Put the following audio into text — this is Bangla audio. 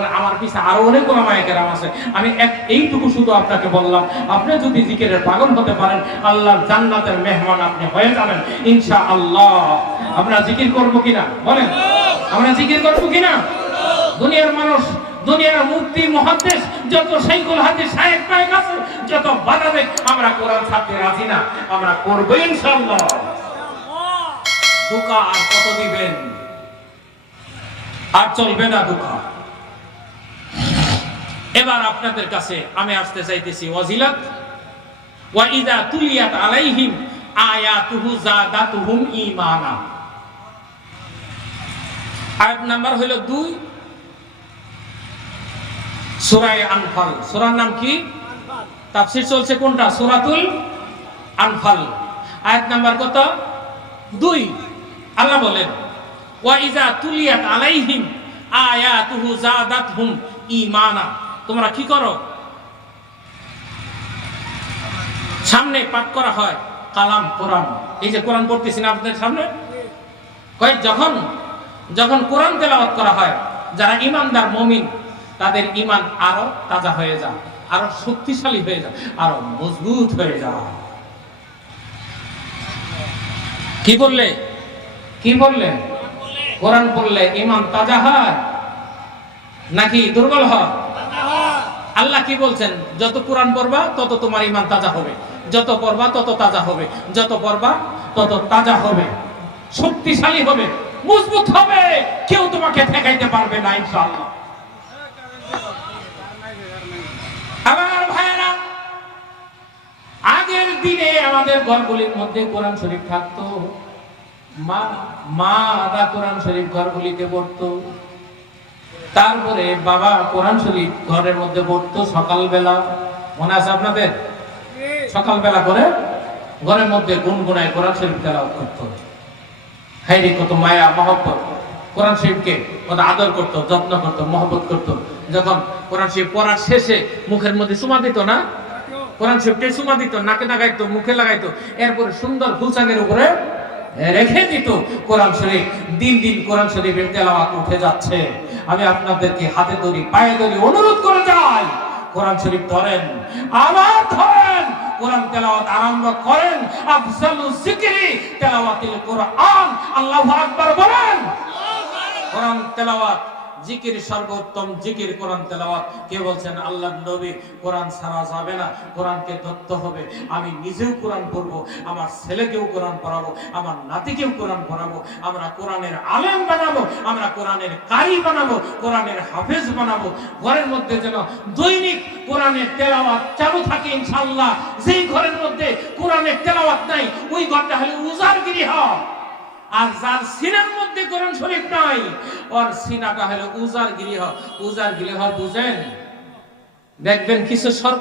আমার আরও অনেক আছে। আমি এক এইটুকু শুধু আপনাকে বললাম, আপনি যদি পাগল হতে পারেন, আল্লাহর জান্নাতের মেহমান আপনি হয়ে যাবেন ইনশা আল্লাহ আমরা জিকির করব কিনা? বলেন। আমরা জিকির করব কিনা? দুনিয়ার মানুষ, দুনিয়ার মুক্তি, মহাদেশ, যত সাইকুল সাহেব যত বাধা দেখ আমরা কোরআন ছাড়তে রাজি না। আমরা করব ইনশাআল্লাহ। দুকা আর কত দিবেন? আর চলবে না দুকা। এবার আপনাদের কাছে আমি আসতে চাইতেছি ওয়াজিলাত। ওয়া ইদা তুলিয়াত আলাইহিম আয়াতুহু জাদাতুহুম ঈমানা। আয়াত নাম্বার হইল দুই। সূরায়ে আনফাল। সূরার নাম কি? তাফসীর চলছে কোনটা? সূরাতুল আনফাল। আয়াত নাম্বার কত? দুই। আল্লাহ বলেন, ওয়া ইজা তুলিয়াত আলাইহিম আয়াতুহু জাদাতহুম ঈমানা। তোমরা কি করো? সামনে পাঠ করা হয়, কালাম কোরআন। এই যে কোরআন পড়তেছি না আপনাদের সামনে? কয়েক যখন যখন কোরআন তেলাওয়াত করা হয়, যারা ইমানদার মমিন, তাদের ইমান আরও তাজা হয়ে যায়, আরও শক্তিশালী হয়ে যায়, আরও মজবুত হয়ে যায়। কি বললে? কি বললে? কোরআন পড়লে ইমান তাজা হয়, নাকি দুর্বল হয়? আল্লাহ কি বলছেন? যত কোরআন পড়বা, তত তোমার ইমান তাজা হবে। যত পড়বা, তত তাজা হবে। যত পড়বা, তত তাজা হবে। শক্তিশালী হবে। মজবুত হবে। কেউ তোমাকে ঠেকাইতে পারবে না, ইনশাআল্লাহ। আগের দিনে আমাদের ঘরগুলির মধ্যে কোরআন শরীফ থাকতো। মা মারা কোরআন শরীফ ঘরগুলিতে পড়তো। তারপরে বাবা কোরআন শরীফ ঘরের মধ্যে পড়তো সকালবেলা। মনে আছে আপনাদের? সকালবেলা করে ঘরের মধ্যে গুনগুনায় কোরআন শরীফ তেলাওয়াত করতো। হাইরে কত মায়া মহব্বত। কোরআন শরীফকে কত আদর করতো যত্ন করতো মহব্বত করতো। যখন কোরআন শরীফ পড়ার শেষে মুখের মধ্যে সুমা দিত না? কোরআন শরীফকে সুমা দিত নাকে লাগাইতো মুখে লাগাইতো। এরপরে সুন্দর ফুলচাঙের উপরে রেখে দিত। কোরআন শরীফ, দিন দিন কোরআন শরীফের তেলাওয়াত উঠে যাচ্ছে। আমি আপনাদেরকে হাতে ধরি, পায়ে ধরি, অনুরোধ করে যাই কোরআন শরীফ ধরেন, আবার ধরেন, কোরআন তেলাওয়াত আরম্ভ করেন, আফজালু জিকরি তেলাওয়াতিল কোরআন, আল্লাহু আকবার বলেন। কোরআন তেলাওয়াত জিকির সর্বোত্তম জিকির কোরআন তেলাওয়াত। কে বলছেন, আল্লাহ নবী, কোরআন ছাড়া যাবে না, কোরআনকে ধরতে হবে। আমি নিজেও কোরআন পড়ব, আমার ছেলেকেও কোরআন পড়াবো, আমার নাতিকেও কোরআন পড়াবো, আমরা কোরআনের আলেম বানাবো, আমরা কোরআনের কারি বানাবো, কোরআনের হাফেজ বানাবো। ঘরের মধ্যে যেন দৈনিক কোরআনের তেলাওয়াত চালু থাকে ইনশাল্লাহ যেই ঘরের মধ্যে কোরআনের তেলাওয়াত নাই, ওই ঘরটা হলো উজার গৃহ আর যার সিনার মধ্যে কোরআন শরীফ নাই, ওর সিনাটা হলো উজার গৃহ। উজার গৃহ বুঝেন? দেখবেন কিছু সরকার